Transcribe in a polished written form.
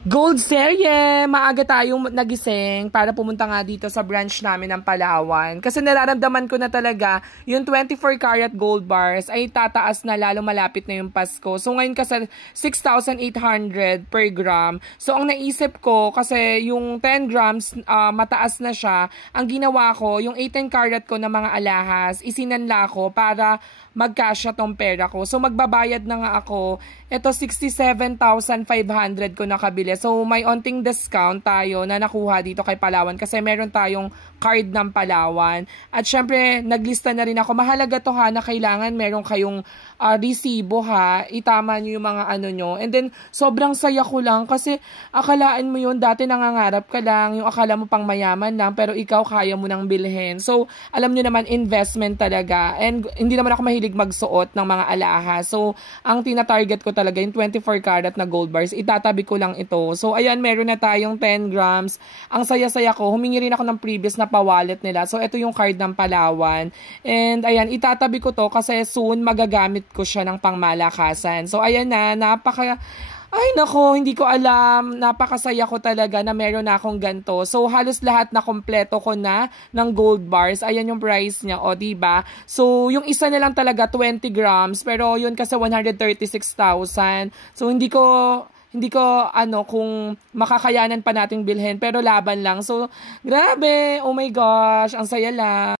Gold serye! Maaga tayong nagising para pumunta nga dito sa branch namin ng Palawan. Kasi nararamdaman ko na talaga yung 24 karat gold bars ay tataas na lalo malapit na yung Pasko. So ngayon kasi 6,800 per gram. So ang naisip ko kasi yung 10 grams mataas na siya. Ang ginawa ko, yung 18 karat ko na mga alahas, isinanla ko para magkasya tong pera ko. So magbabayad na nga ako. Ito 67,500 ko nakabili. So may onting discount tayo na nakuha dito kay Palawan kasi meron tayong card ng Palawan. At syempre naglista na rin ako. Mahalaga to ha na kailangan meron kayong resibo ha. Itama nyo yung mga ano nyo. And then sobrang saya ko lang kasi akalaan mo yun dati nangangarap ka lang. Yung akala mo pang mayaman lang pero ikaw kaya mo nang bilhin. So alam nyo naman investment talaga. And hindi naman ako mahilig magsuot ng mga alahas. So ang tina-target ko talaga yung 24 karat na gold bars. Itatabi ko lang ito. So ayan, meron na tayong 10 grams. Ang saya-saya ko. Humingi rin ako ng previous na pa-wallet nila. So ito yung card ng Palawan. And ayan, itatabi ko to kasi soon magagamit ko siya ng pangmalakasan. So ayan na, ay nako, hindi ko alam. Napakasaya ko talaga na meron na akong ganto. So halos lahat na kompleto ko na ng gold bars. Ayan yung price niya, o diba? So yung isa na lang talaga 20 grams, pero yun kasi 136,000. So hindi ko ano kung makakayanan pa nating bilhin, pero laban lang. So grabe, oh my gosh, ang saya lang.